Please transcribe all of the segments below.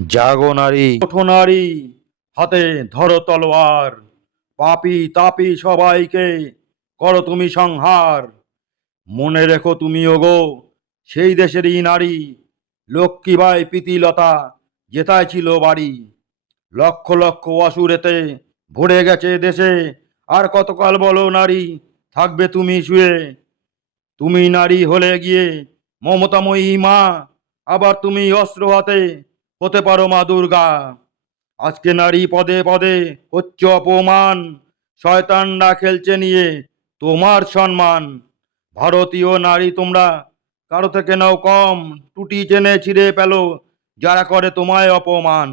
জাগো নারী, ওঠো নারী, হাতে ধরো তলোয়ার, পাপী তাপী সবাইকে করো তুমি সংহার। মনে রেখো তুমি ওগো সেই দেশেরই নারী, লক্ষ্মীবাই প্রীতিলতা যেথায় ছিল বাড়ি। লক্ষ লক্ষ অসুরেতে ভরে গেছে দেশে, আর কতকাল বলো নারী থাকবে তুমি শুয়ে। তুমি নারী হলে গিয়ে মমতাময়ী মা, আবার তুমি অস্ত্র হাতে হতে পারো মা দুর্গা। আজকে নারী পদে পদে হচ্ছে অপমান, শয়তানরা খেলছে নিয়ে তোমার সম্মান। ভারতীয় নারী তোমরা কারো থেকে নাও কম, টুটি চেনে ছিঁড়ে পেলো যারা করে তোমায় অপমান।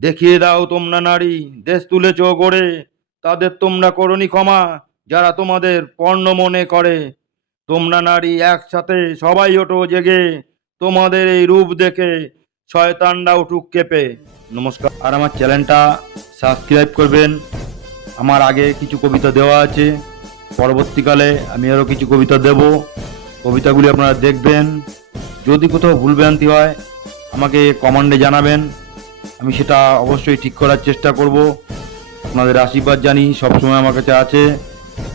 দেখিয়ে দাও তোমরা নারী দেশ তুলেছ গড়ে, তাদের তোমরা করনি ক্ষমা যারা তোমাদের পণ্য মনে করে। তোমরা নারী একসাথে সবাই ওঠো জেগে, তোমাদের এই রূপ দেখে শয়তানরা উঠুক কেঁপে। নমস্কার, আর আমার চ্যানেলটা সাবস্ক্রাইব করবেন। আমার আগে কিছু কবিতা দেওয়া আছে, পরবর্তীকালে আমি আরও কিছু কবিতা দেব। কবিতাগুলি আপনারা দেখবেন। যদি কোথাও ভুলভ্রান্তি হয় আমাকে কমেন্টে জানাবেন, আমি সেটা অবশ্যই ঠিক করার চেষ্টা করব। আপনাদের আশীর্বাদ জানি সবসময় আমার কাছে আছে,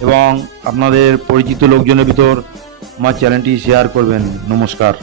এবং আপনাদের পরিচিত লোকজনের ভিতর আমার চ্যানেলটি শেয়ার করবেন। নমস্কার।